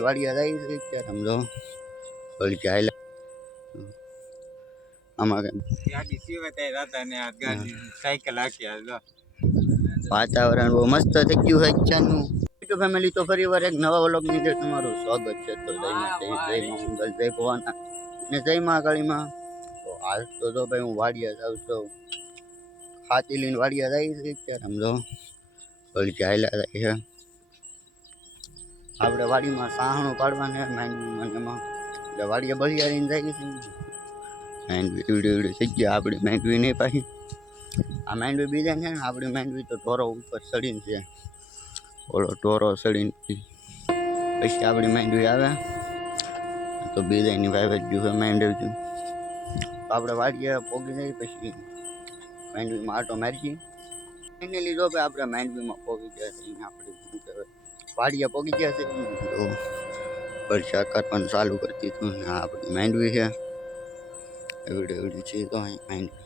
વાડિયા જાય છે ત્યારે સમજો બોલી કે હાલ આમાં ગાડી સીવતા હતા ને આ ગાડી સાયકલ આખી હાલો વાતાવરણ બહુ મસ્ત થઈ ગયું છે ઈચ્છાનું યુટ્યુબ ફેમિલી તો ફરી વાર એક નવા વ્લોગની અંદર તમારું સ્વાગત છે તો જય માતા જય મંગલ જય ભવાના ને જય મહાકાળીમાં તો હાલ તો જો ભાઈ હું વાડિયા જાઉં છું ખાતી લઈને વાડિયા જાય છે ત્યારે સમજો બોલી કે હાલ્યા જાય છે આપણે વાડીમાં સાહણું પાડવાનું એમાં એટલે વાડીએ બળિયારીને જાય છે માંડવી એવડી થઈ ગયા આપણી માંડવી નહીં પાછી આ માંડવી બીજા છે ને આપણી માંડવી તો ઢોરો ઉપર ચડીને છે ઓલો ઢોરો ચડીને પછી આપણી માંડવી આવે તો બીજાની વાવે જ ગયું માંડવી તો આપણે વાડીએ પોગી જઈએ પછી માંડવીમાં આટો મારીએ એને લીધો ભાઈ આપણે માંડવીમાં પોગી ગયા છે આપણે શું કહેવાય વાડીએ પોગી ગયા છે તો વરસાદ કરવાનું ચાલુ કરતી હતું ને આપણી માંડવી છે એવડી છે તો અહીં માંડવી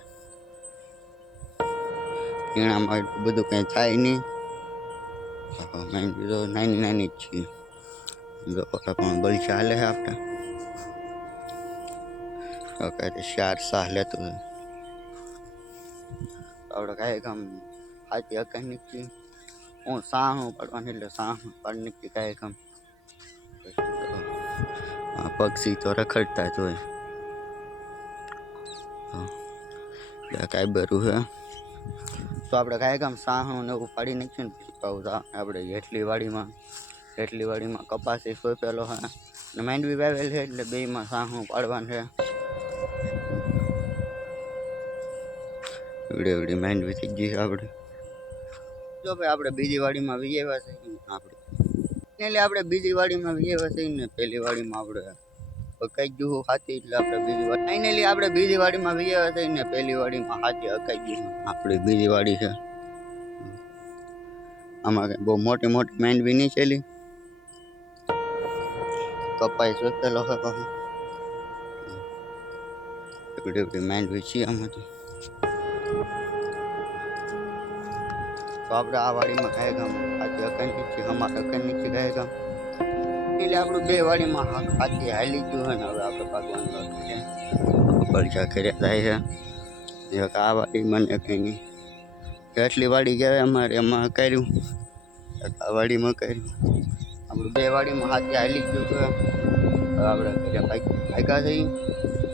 પીણામાં એટલું બધું કંઈ થાય નહીં માંડવી તો નાની નાની જ છે જો પણ બળી ચાલે છે આપણે અત્યારે 4 સાહ લેતું આપણે કાંઈ કામ હાથી હકાઈ નીકળી હું સાહણું પાડવાનું એટલે સાહણું પાડી નીકળી કાંઈ કામ પક્ષી તો રખડતા જ હોય કાંઈ બરું છે તો આપણે કાંઈ કામ સાહણું ને એવું પાડી નાખીએ ને પછી પાવું આપણે એટલી વાડીમાં કપાસી સોંપેલો છે ને માંડવી વાવેલ છે એટલે બેમાં સાહણું પાડવાનું છે એવડી માંડવી થઈ ગઈ છે આપણે જો ભાઈ આપણે બીજી વાડીમાં વિયેવા છે આપણે બીજી વાડીમાં વિયેવા છે ને પહેલી વાડીમાં આપણે અકાઈ ગયું હાથી એટલે આપણે બીજી વાડી ફાઇનલી આપણે બીજી વાડીમાં વિયેવા છે ને પહેલી વાડીમાં હાથી અકાઈ ગયું આપણી બીજી વાડી છે આમાં કંઈ બહુ મોટી મોટી માંડવી નહીં છેલી કપાઈ સોચેલો છે એવડી માંડવી છે આમાંથી તો આપણે આ વાડીમાં કાંઈ કામ હાથી અકાઈ નીચે અમારે અકાઈ નીચે કાંઈ કામ એટલે આપણું બે વાડીમાં હાથી હાલી ગયું હોય ને હવે આપણે ભગવાન છે પરીક્ષા કર્યા થાય છે આ વાડી મને કંઈ નહીં એટલી વાડી કહેવાય અમારે એમાં કર્યું આ વાડીમાં કર્યું આપણું બે વાડીમાં હાથી હાલી ગયું છે હવે આપણે કર્યા ભાગ્યા થઈ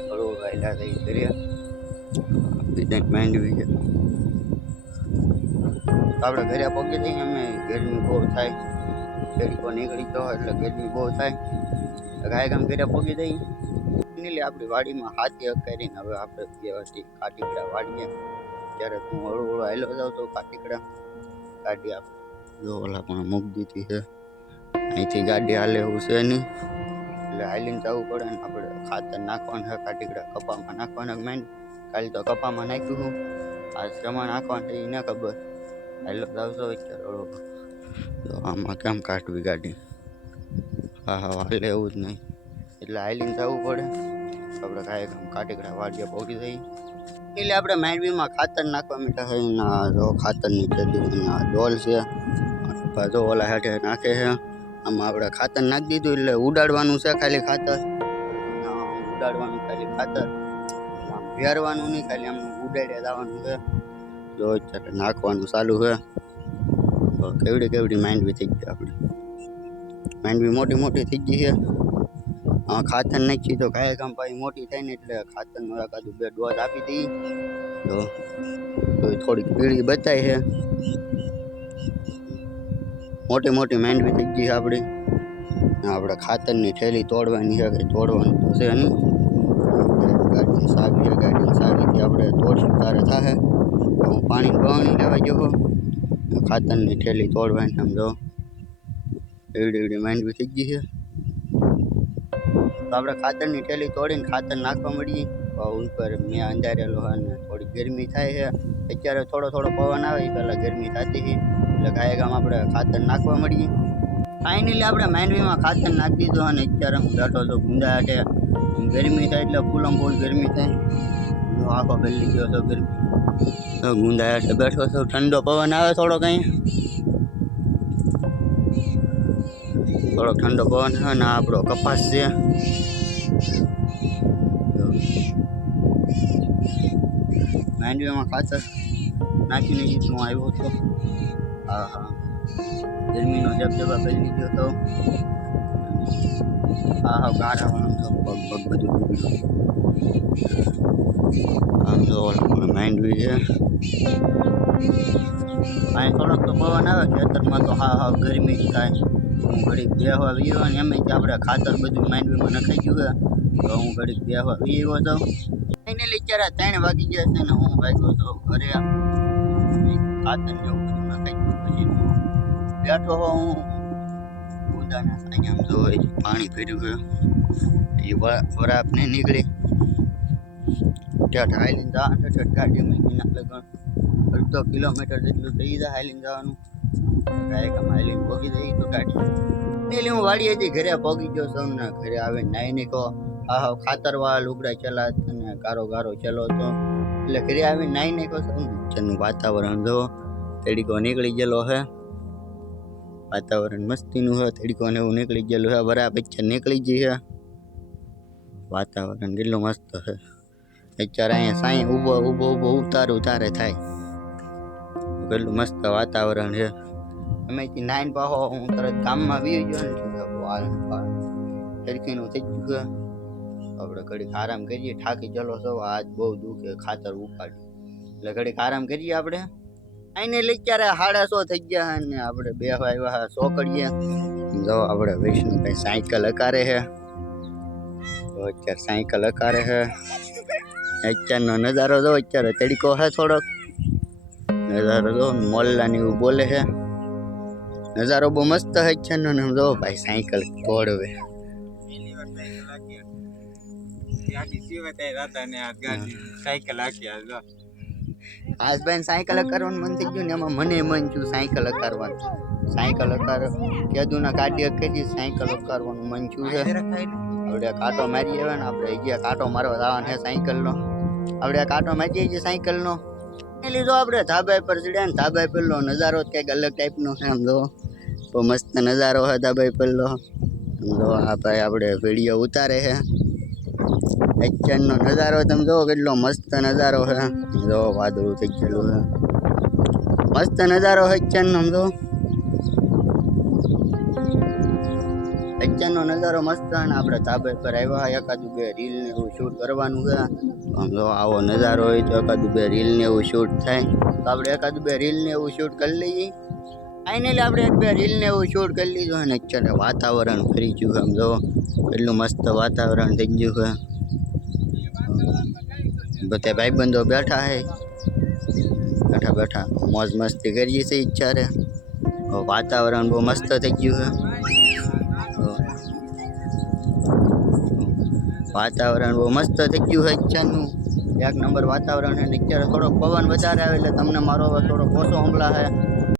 થોડું વાયલા થઈ કર્યા બીજા માંડવી છે આપણે ઘરે પગી જઈએ અમે ગરમી બહુ થાય તડકો નીકળી તો એટલે ગરમી બહુ થાય ગાય ગામ ઘરે પગી જઈએ એટલે આપણી વાડીમાં હાથી કરીને હવે આપણે વ્યવસ્થિત કાટીકડા વાડીએ ત્યારે હું હળવું હળવું હાલો જાઉં તો કાટીકડા ગાડી આપણે જો ઓલા પણ મૂકી દીધી છે અહીંથી ગાડી હાલે એવું છે નહીં એટલે હાલીને જવું પડે ને આપણે ખાતર નાખવાનું છે કાટીકડા કપામાં નાખવાના મેન કાલે તો કપામાં નાખ્યું આ શ્રમા નાખવાનું એ ના ખબર હાલો જાવશો વિચારો તો આમાં કેમ કાઢવી ગાડી હા હાલે એવું જ નહીં એટલે હાલીને જવું પડે આપણે કાંઈ કામ કાટીકડા વાડીએ પહોંચી જઈએ એટલે આપણે માંડવીમાં ખાતર નાખવા મીઠા છે ના જો ખાતરની ખેતીના ડોલ છે જો ઓલા હેઠે નાખે છે આમાં આપણે ખાતર નાખી દીધું એટલે ઉડાડવાનું છે ખાલી ખાતર ઉડાડવાનું ખાલી ખાતર વેરવાનું નહીં ખાલી આમ ઉડાડ્યા જવાનું છે જો અત્યારે નાખવાનું ચાલુ છે કેવડી માંડવી થઈ ગઈ આપણી માંડવી મોટી મોટી થઈ ગઈ છે ખાતર નાખી તો કાંઈ કામ પાછી મોટી થાય ને એટલે ખાતરનો એકાદું 2 ડોઝ આપી દઈએ તો થોડીક પીળી બતાય છે મોટી માંડવી થઈ ગઈ છે આપણી આપણે ખાતરની થેલી તોડવાની છે કંઈ તોડવાનું તો છે નહીં ગાડીની સાવીથી આપણે તોડશું તારે થાય હું પાણી બહાણી લેવા ગયો ખાતરની થેલી તોડવાની સમજો એવડી માંડવી થઈ ગઈ છે તો આપણે ખાતરની થેલી તોડીને ખાતર નાખવા મળીએ ઉપર મેં અંધારેલો હોય ને થોડી ગરમી થાય છે અત્યારે થોડો પવન આવે પહેલાં ગરમી થતી હતી એટલે કાંઈ કામ આપણે ખાતર નાખવા મળીએ ફાઇનલી આપણે માંડવીમાં ખાતર નાખી દીધું અને અત્યારે હું બેઠો તો ગુંદા હાટે ગરમી થાય એટલે ફૂલ ગરમી થાય આખો ગલી ગયો તો ગરમી તો ગુંદા હાટે બેઠો તો ઠંડો પવન આવે થોડો કંઈ થોડો ઠંડો પવન છે ને આ આપણો કપાસ છે. માંડવીમાં ખાતર નાખીને હું આવ્યો હતો. હા હા, ગરમીનો જબજબા કરી લીધો હતો. હા હા, ગારા વાળો પગ બધું આમ જો માંડવી છે. અહીં થોડોક તો પવન આવે, ખેતરમાં તો હા ગરમી જ થાય. હું ઘડીક બેહવા વીયો ને એમ આપણે ખાતર બધું માંડવીમાં નખાઈ ગયું છે, તો હું ઘડીક બેહવા વીયો હતો. ફાઇનલી અત્યારે 3 વાગી ગયા છે ને હું વાગ્યો તો ઘરે. ખાતર ને એવું બધું નખાઈ ગયું પછી બેઠો હો હું ઉદાના અહીંયા જો પાણી ભર્યું ગયું. એ વરાપ ને નીકળી ત્યાં હાઈલીને જવાનું. ગાડીમાં ના લગન 1.5 કિલોમીટર જેટલું થઈ જાય હાઈલીને જવાનું. ગાયકામ હાઈલીને પહોંચી જઈ તો ગાડી એટલે હું વાડી હતી ઘરે પહોંચી ગયો છું ને ઘરે આવીને નાઈ નીકો. હા ખાતર વાળા લુગડા ચલા અને ગારો ચલો તો એટલે ઘરે આવીને નાઈ નીકો છું. નીચેનું વાતાવરણ જો તડીકો નીકળી ગયેલો છે. વાતાવરણ મસ્તીનું છે, તડીકો ને એવું નીકળી ગયેલું છે. બરાબર નીકળી ગઈ છે. વાતાવરણ કેટલું મસ્ત છે. અત્યારે અહીંયા સાંઈ ઊભો ઉતારે થાય. કેટલું મસ્ત વાતાવરણ છે. એમાંથી નાઈન પાહો હું તરત ગામમાં વી ગયો ને તડકીનું થઈ ગયું. આપણે ઘડીક આરામ કરીએ, થાકી ચલો છો આજ બહુ દુખે ખાતર ઉપાડ્યું એટલે ઘડીક આરામ કરીએ. આપણે આઈને લઈ ત્યારે 150 થઈ ગયા ને આપણે બેહવા આવ્યા સોકડીએ. જો આપણે વૈષ્ણુભાઈ સાયકલ હકારે છે. અત્યારે સાયકલ હકારે છે. અત્યારનો નજારો જો, અત્યારે તડકો છે થોડોક. નજારો જો મોલ્લાની એવું બોલે છે. નજારો બહુ મસ્ત છે અત્યારનો ને જો ભાઈ સાયકલ દોડવે. આજ ભાઈ સાયકલ કરવાનું મન થઈ ગયું ને એમાં મને મન થયું સાયકલ હકારવાનું. સાયકલ હકાર કેદું ના ગાડી હકેલી સાયકલ હકારવાનું મન થયું છે. આપણે કાંટો મારી આવે ને આપણે ગયા કાંટો મારવા જવાનું છે સાયકલનો. આપણે કાંટો મારી જઈએ સાયકલનો. એ લીધો આપણે ધાબા પર ચડ્યા ને ધાબા પરનો નજારો કંઈક અલગ ટાઈપનો છે. આમ જો બહુ મસ્ત નજારો છે ધાબા પરનો. જો આ ભાઈ આપણે વિડીયો ઉતારે છે. અત્યારનો નજારો તમે જો કેટલો મસ્ત નજારો છે. જો વાદળું થઈ ગયેલું છે. મસ્ત નજારો છે અત્યારનો. આમ જો અત્યારનો નજારો મસ્ત છે ને આપણે ધાબા પર આવ્યા એકાદું 2 રીલ ને એવું શૂટ કરવાનું છે. આમ જો આવો નજારો હોય તો એકાદું 2 રીલ ને એવું શૂટ થાય તો આપણે એકાદું 2 રીલ ને એવું શૂટ કરી લઈએ. ફાઇનલી આપણે 1-2 રીલ ને એવું શૂટ કરી લીધું અને અત્યારે વાતાવરણ ફરી ગયું. આમ જો કેટલું મસ્ત વાતાવરણ થઈ ગયું છે. બધા ભાઈબંધો બેઠા છે, બેઠા મોજ મસ્તી કરીએ છીએ. અત્યારે વાતાવરણ બહુ મસ્ત થઈ ગયું છે. વાતાવરણ બહુ મસ્ત થઈ ગયું છે અત્યારનું. 1 નંબર વાતાવરણ છે. અત્યારે થોડોક પવન વધારે આવે એટલે તમને મારો અવાજ થોડોક ઓછો સંભળાશે.